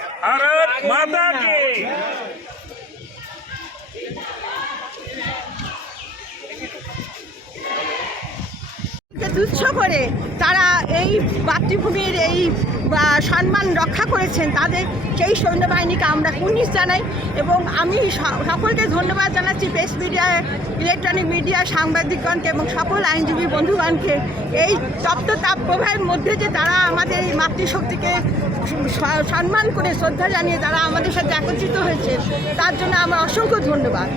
भारत माता की কে তুচ্ছ করে তারা এই মাতৃভূমির এই বা, সম্মান রক্ষা করেছেন তাদের সেই সৈন্যবাহিনীকে আমরা কুর্নিশ জানাই এবং আমি স- সকলকে ধন্যবাদ জানাচ্ছি প্রেস মিডিয়া, ইলেকট্রনিক মিডিয়া, সাংবাদিকগণকে এবং সকল আইনজীবী বন্ধুগণকে এই তপ্ত তাপ প্রবাহের মধ্যে যে তারা আমাদের এই মাতৃশক্তিকে সম্মান করে শ্রদ্ধা জানিয়ে তারা আমাদের সাথে একত্রিত হয়েছে, তার জন্য আমার অসংখ্য ধন্যবাদ।